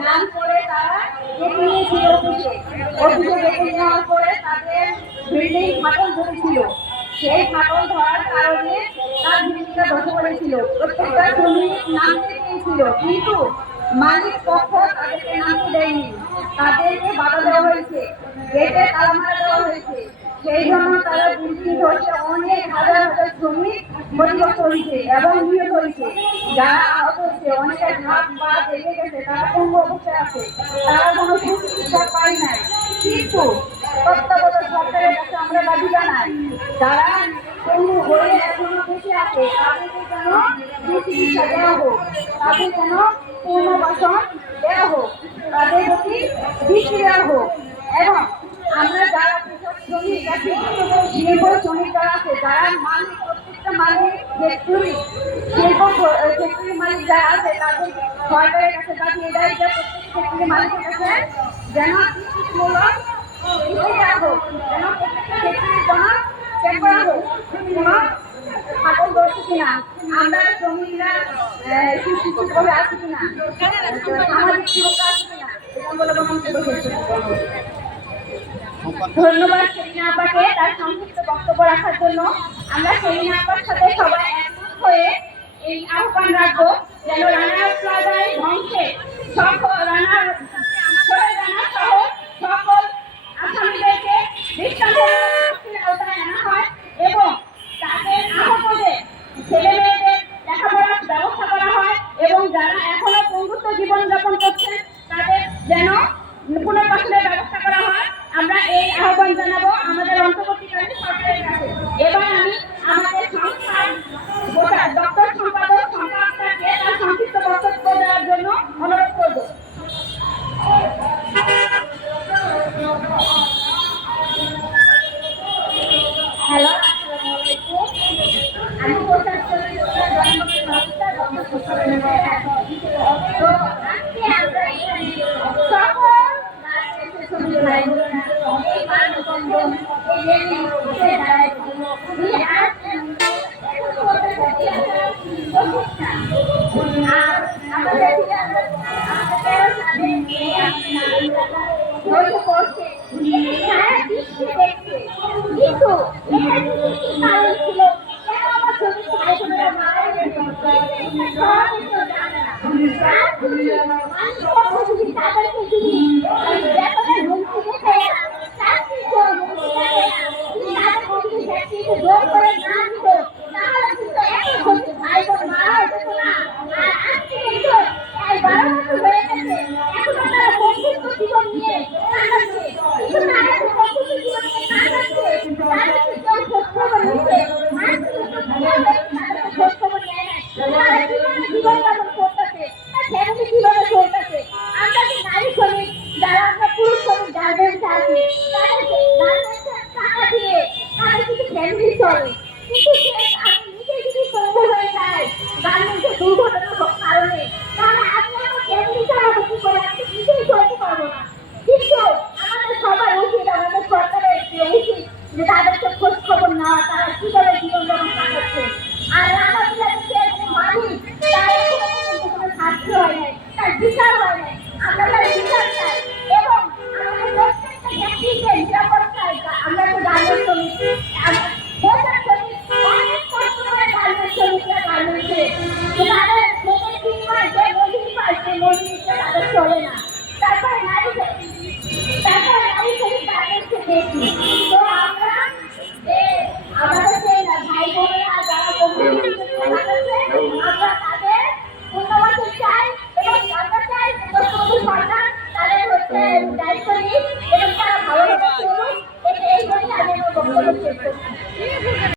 নাম করে তারা ডেকে নিয়েছিল অফিসে ডেকে নেওয়ার পরে তাদের বিল্ডিং ফাটল ধরেছিল। সেই ফাটল ধরার কারণে তার বিল্ডিংটা ধসে পড়েছিল। প্রত্যেকটা শ্রমিক নামতে চেয়েছিল, কিন্তু মালিক পক্ষ তাদেরকে নামতে দেয়নি, তাদেরকে বাধা দেওয়া হয়েছে, গেটে তালা মারা দেওয়া হয়েছে। সেই জন্য তারা বিল্ডিং ধসে অনেক হাজার হাজার শ্রমিক ক্ষতিগ্রস্ত হয়েছে এবং নিহত হয়েছে। যারা আহত হয়েছে, অনেকের হাত পা ভেঙে গেছে, তারা পঙ্গু অবস্থায় আছে, তারা কোনো সুচিকিৎসা পায় নাই। কিন্তু তত্ত্বাবধায়ক সরকারের কাছে আমরা দাবি জানাই, যারা পঙ্গু হয়ে এখনো বেঁচে আছে তাদেরকে যেন সুচিকিৎসা দেওয়া হোক, তাদের যেন পুনর্বাসন দেওয়া হোক, তাদের প্রতি দৃষ্টি দেওয়া হোক। এবং আমরা যারা কৃষক শ্রমিক আছি, শিল্প শ্রমিক যারা আছে, যারা মালিক, প্রত্যেকটা মালিক ফ্যাক্টরি ফ্যাক্টরি মালিক যারা আছে, তাদের সরকারের কাছে দাবি এটাই যে প্রত্যেক ফ্যাক্টরি মালিকের কাছে যেন কৃষিমূলক দেওয়া হোক, যেন প্রত্যেকটা ফ্যাক্টরির জন্য চেক করা হোক কোনো ফাটল ধরছে কিনা, আমরা শ্রমিকরা সুস্থভাবে আছি কিনা, সামাজিক সুরক্ষা আছে কিনা, এটা বলে ধন্যবাদ সেলিনা আপাকে তার সংক্ষিপ্ত বক্তব্য রাখার জন্য। আমরা সেলিনা আপার সাথে সবাই একমত হয়ে এই আহ্বান রাখবো যেন রানা প্লাজায় ধ্বংসে রানা সহ সকল আসামিদেরকে দৃষ্টান্তমূলক আওতায় আনা হয় এবং তাদের আহতদের ছেলে মেয়েদের লেখাপড়ার ব্যবস্থা করা হয় এবং যারা এখনো পঙ্গুত্ব জীবনযাপন করছেন তাদের যেন পুনর্বাসনের ব্যবস্থা করা হয়। আমরা এই আহ্বান জানাবো আমাদের অন্তর্বর্তীকালীন সরকারের কাছে। এবার আমি আমাদের সংস্থার দপ্তর সম্পাদক সংস্থাকে তার সংক্ষিপ্ত বক্তব্য দেওয়ার জন্য অনুরোধ করব। হ্যালো, আমি তাদেরকে খোঁজ খবর নেওয়া, তারা কিভাবে জীবন যাপন করছে। আর রানা প্লাজার মালিক তারা দায়িত্ব নিক এবং তারা ভালোভাবে চলুক